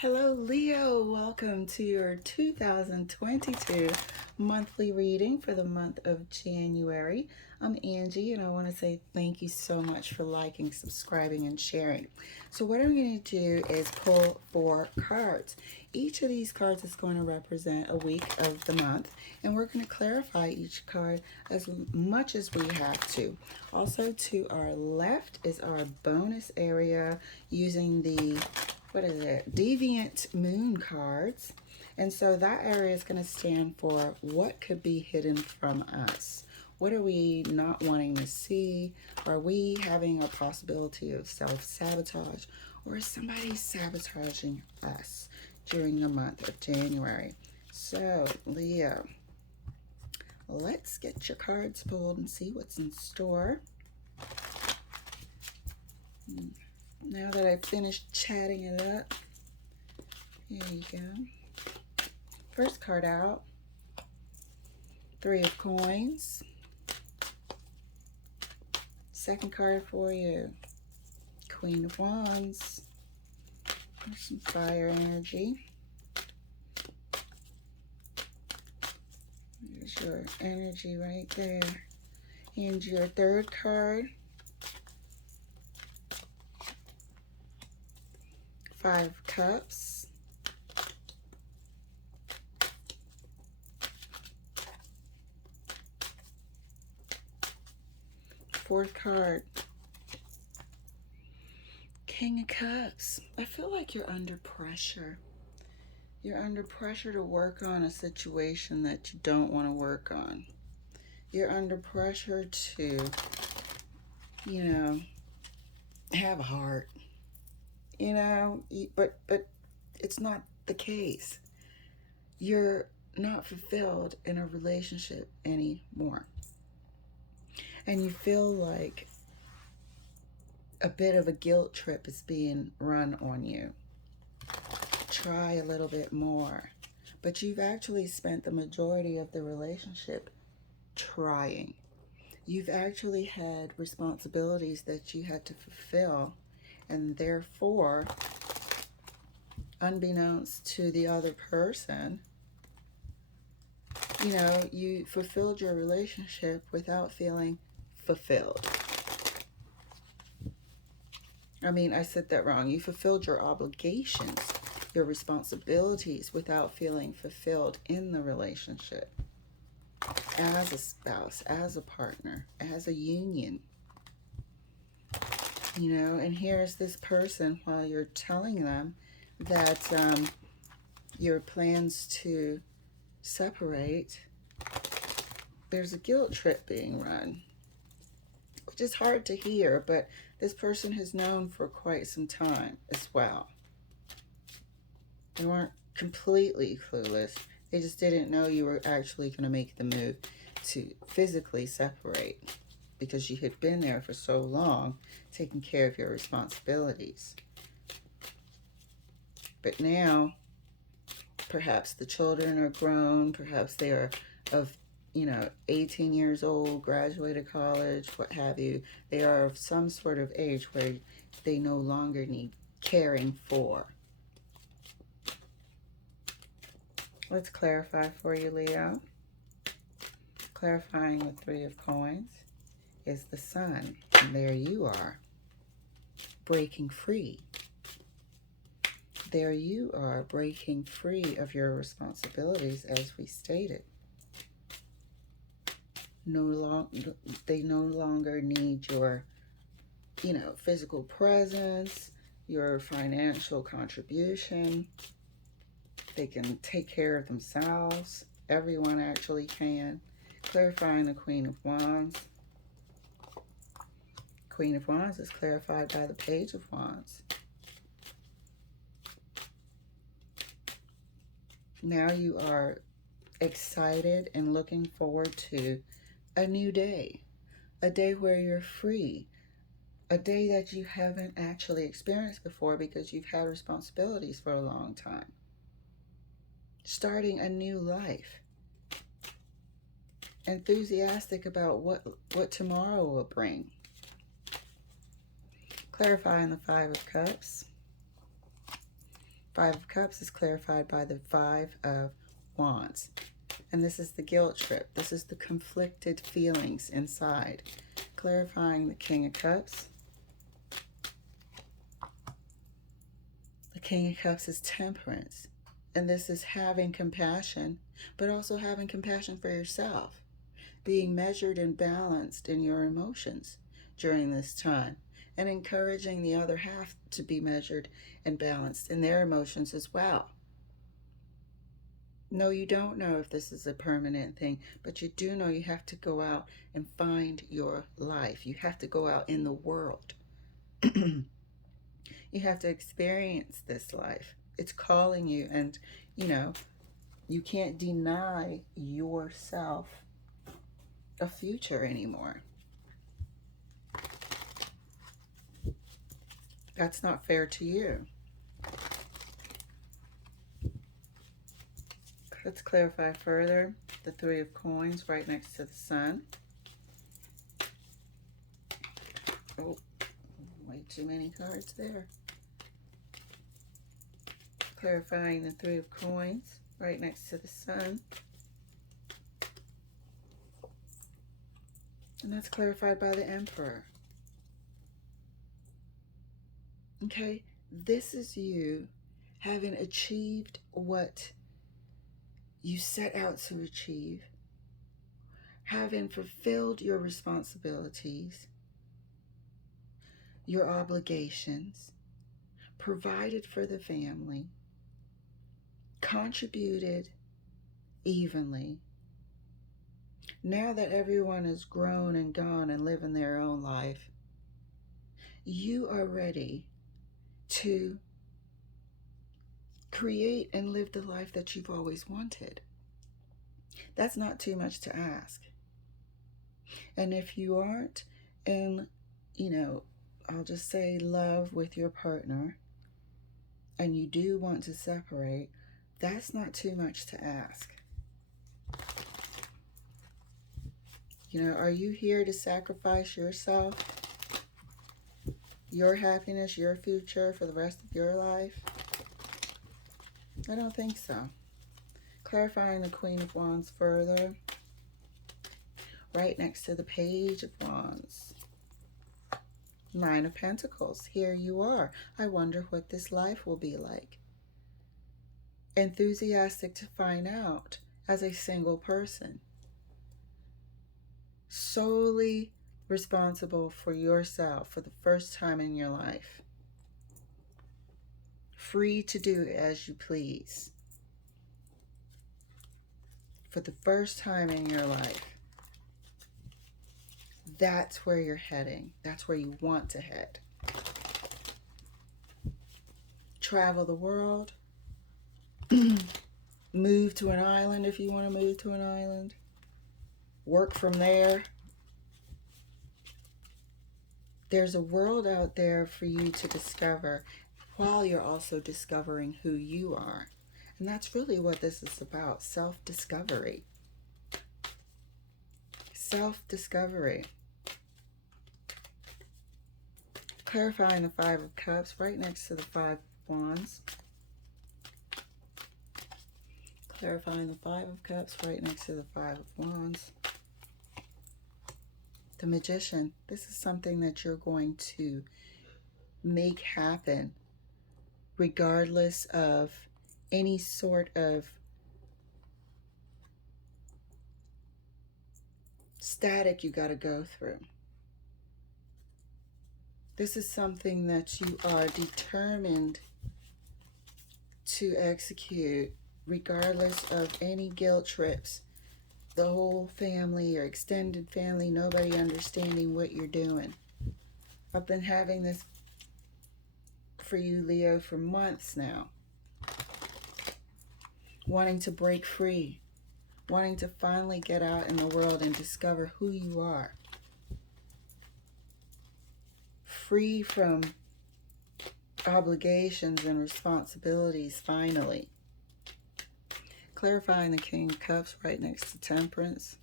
Hello, Leo. Welcome to your 2022 monthly reading for the month of January. I'm Angie, and I want to say thank you so much for liking, subscribing, and sharing. So, what I'm going to do is pull 4 cards. Each of these cards is going to represent a week of the month, and we're going to clarify each card as much as we have to. Also, to our left is our bonus area using the Deviant Moon cards. And so that area is going to stand for what could be hidden from us. What are we not wanting to see? Are we having a possibility of self-sabotage? Or is somebody sabotaging us during the month of January? So, Leo, let's get your cards pulled and see what's in store. Now that I've finished chatting it up, here you go. First card out, 3 of Coins. Second card for you, Queen of Wands. There's some fire energy. There's your energy right there. And your third card, 5 of Cups. Fourth card, King of Cups. I feel like you're under pressure. You're under pressure to work on a situation that you don't want to work on. You're under pressure to, have a heart. But it's not the case. You're not fulfilled in a relationship anymore. And you feel like a bit of a guilt trip is being run on you. Try a little bit more. But you've actually spent the majority of the relationship trying. You've actually had responsibilities that you had to fulfill, and therefore, unbeknownst to the other person, you fulfilled your relationship without feeling fulfilled. I said that wrong. You fulfilled your obligations, your responsibilities without feeling fulfilled in the relationship. As a spouse, as a partner, as a union. And here's this person while you're telling them that your plans to separate, there's a guilt trip being run, which is hard to hear, but this person has known for quite some time as well. They weren't completely clueless. They just didn't know you were actually going to make the move to physically separate because you had been there for so long taking care of your responsibilities. But now, perhaps the children are grown, perhaps they are of 18 years old, graduated college, what have you. They are of some sort of age where they no longer need caring for. Let's clarify for you, Leo. Clarifying the 3 of Coins is the Sun. And there you are, breaking free. There you are, breaking free of your responsibilities, as we stated. They no longer need your, physical presence, your financial contribution. They can take care of themselves. Everyone actually can. Clarifying the Queen of Wands. Queen of Wands is clarified by the Page of Wands. Now you are excited and looking forward to a new day. A day where you're free. A day that you haven't actually experienced before because you've had responsibilities for a long time. Starting a new life. Enthusiastic about what tomorrow will bring. Clarifying the 5 of Cups. Five of Cups is clarified by the Five of Wands. And this is the guilt trip. This is the conflicted feelings inside. Clarifying the King of Cups. The King of Cups is temperance. And this is having compassion, but also having compassion for yourself. Being measured and balanced in your emotions during this time. And encouraging the other half to be measured and balanced in their emotions as well. No, you don't know if this is a permanent thing, but you do know you have to go out and find your life. You have to go out in the world. You have to experience this life. It's calling you, and, you know, you can't deny yourself a future anymore. That's not fair to you. Let's clarify further. The Three of Coins right next to the Sun. Oh, way too many cards there. Clarifying the Three of Coins right next to the Sun. And that's clarified by the Emperor. Okay, this is you having achieved what you set out to achieve, having fulfilled your responsibilities, your obligations, provided for the family, contributed evenly. Now that everyone is grown and gone and living their own life, you are ready to create and live the life that you've always wanted. That's not too much to ask. And if you aren't in, I'll just say love with your partner, and you do want to separate, that's not too much to ask. Are you here to sacrifice yourself, your happiness, your future for the rest of your life? I don't think so. Clarifying the Queen of Wands further, right next to the Page of Wands. Nine of Pentacles. Here you are. I wonder what this life will be like. Enthusiastic to find out as a single person. Solely responsible for yourself for the first time in your life. Free to do as you please. For the first time in your life. That's where you're heading. That's where you want to head. Travel the world. Move to an island if you want to move to an island. Work from there. There's a world out there for you to discover while you're also discovering who you are. And that's really what this is about. Self-discovery. Self-discovery. Clarifying the Five of Cups right next to the Five of Wands. Clarifying the Five of Cups right next to the Five of Wands. The Magician. This is something that you're going to make happen regardless of any sort of static you got to go through. This is something that you are determined to execute regardless of any guilt trips. The whole family or extended family, nobody understanding what you're doing. I've been having this for you, Leo, for months now. Wanting to break free. Wanting to finally get out in the world and discover who you are. Free from obligations and responsibilities, finally. Clarifying the King of Cups right next to Temperance.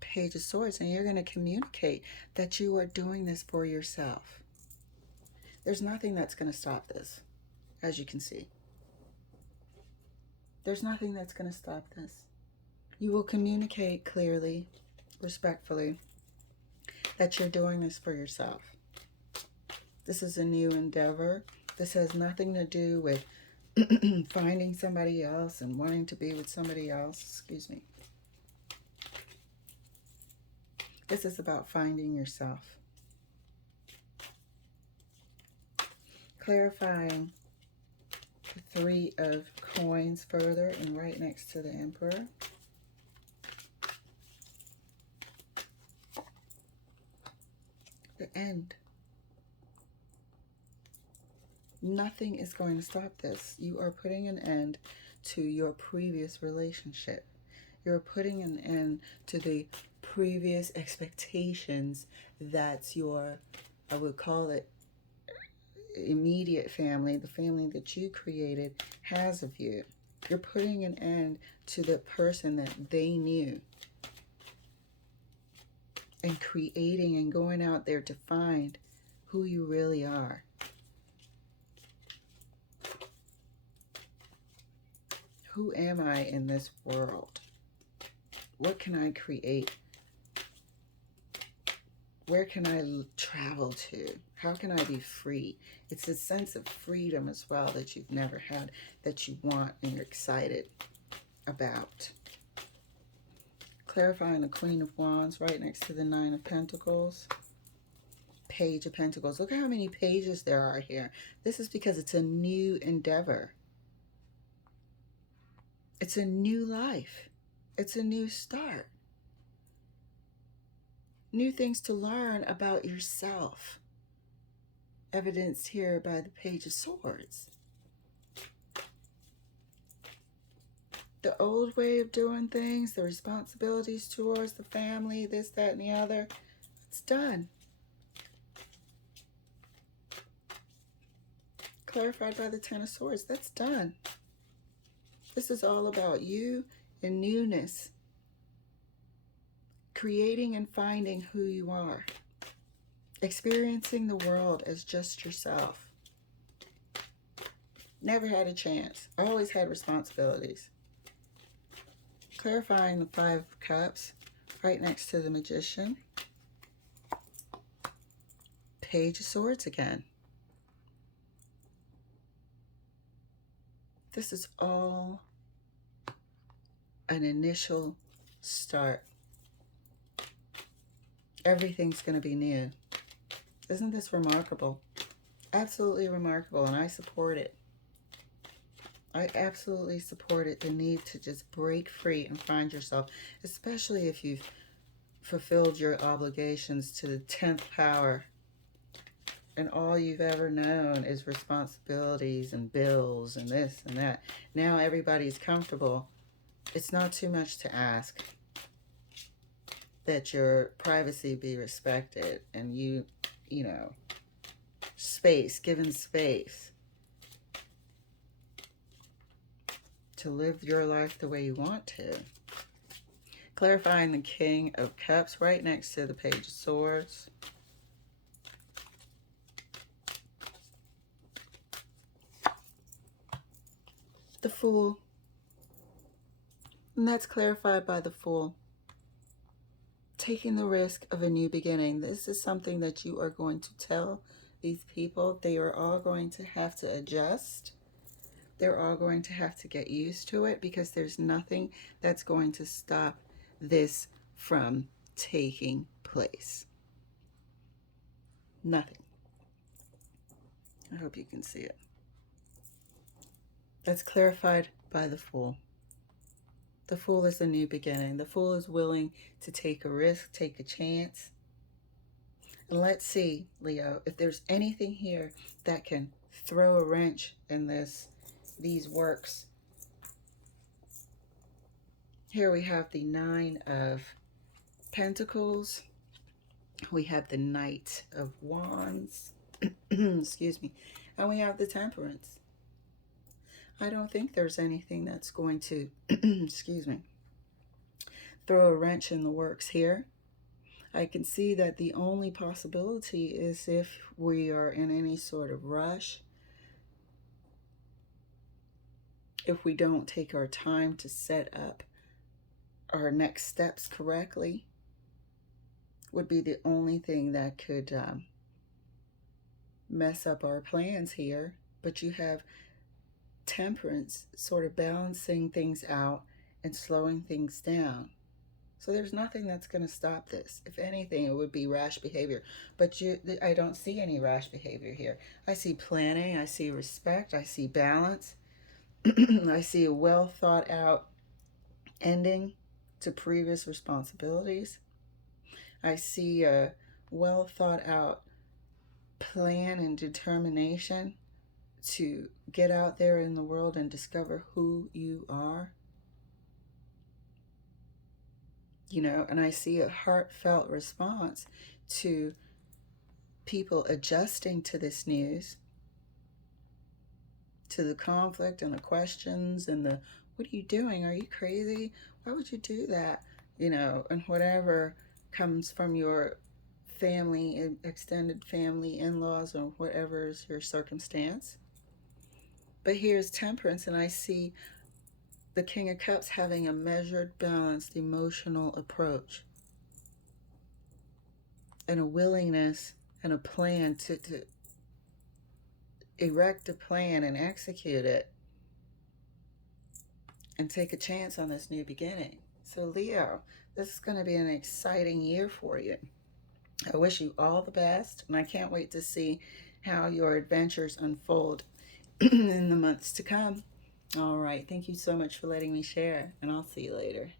Page of Swords. And you're going to communicate that you are doing this for yourself. There's nothing that's going to stop this, as you can see. There's nothing that's going to stop this. You will communicate clearly, respectfully, that you're doing this for yourself. This is a new endeavor. This has nothing to do with finding somebody else and wanting to be with somebody else. Excuse me. This is about finding yourself. Clarifying the 3 of coins further and right next to the Emperor. The end. Nothing is going to stop this. You are putting an end to your previous relationship. You're putting an end to the previous expectations that your, I would call it, immediate family, the family that you created, has of you. You're putting an end to the person that they knew, and creating and going out there to find who you really are. Who am I in this world? What can I create? Where can I travel to? How can I be free? It's a sense of freedom as well that you've never had, that you want and you're excited about. Clarifying the Queen of Wands right next to the 9 of Pentacles. Page of Pentacles. Look at how many pages there are here. This is because it's a new endeavor. It's a new life. It's a new start. New things to learn about yourself. Evidenced here by the Page of Swords. The old way of doing things, the responsibilities towards the family, this, that, and the other, it's done. Clarified by the 10 of Swords, that's done. This is all about you and newness. Creating and finding who you are. Experiencing the world as just yourself. Never had a chance. Always had responsibilities. Clarifying the 5 of Cups right next to the Magician. Page of Swords again. This is all an initial start. Everything's going to be new. Isn't this remarkable? Absolutely remarkable, and I support it. I absolutely support it, the need to just break free and find yourself, especially if you've fulfilled your obligations to the 10th power and all you've ever known is responsibilities and bills and this and that. Now everybody's comfortable. It's not too much to ask that your privacy be respected and you know, given space to live your life the way you want to. Clarifying the King of Cups right next to the Page of Swords. The Fool. And that's clarified by the Fool. Taking the risk of a new beginning. This is something that you are going to tell these people. They are all going to have to adjust. They're all going to have to get used to it, because there's nothing that's going to stop this from taking place. Nothing. I hope you can see it. That's clarified by the Fool. The Fool is a new beginning. The Fool is willing to take a risk, take a chance. And let's see, Leo, if there's anything here that can throw a wrench in these works. Here we have the 9 of Pentacles. We have the Knight of Wands. Excuse me. And we have the Temperance. I don't think there's anything that's going to, excuse me, throw a wrench in the works here. I can see that the only possibility is if we are in any sort of rush, if we don't take our time to set up our next steps correctly, would be the only thing that could mess up our plans here. But you have temperance sort of balancing things out and slowing things down. So there's nothing that's going to stop this. If anything, it would be rash behavior. But I don't see any rash behavior here. I see planning. I see respect. I see balance. I see a well thought out ending to previous responsibilities. I see a well thought out plan and determination to get out there in the world and discover who you are. And I see a heartfelt response to people adjusting to this news, to the conflict and the questions and the, what are you doing? Are you crazy? Why would you do that? And whatever comes from your family, extended family, in-laws, or whatever is your circumstance. But here's temperance, and I see the King of Cups having a measured, balanced, emotional approach and a willingness and a plan to erect a plan and execute it and take a chance on this new beginning. So Leo, this is going to be an exciting year for you. I wish you all the best, and I can't wait to see how your adventures unfold in the months to come. All right, thank you so much for letting me share, and I'll see you later.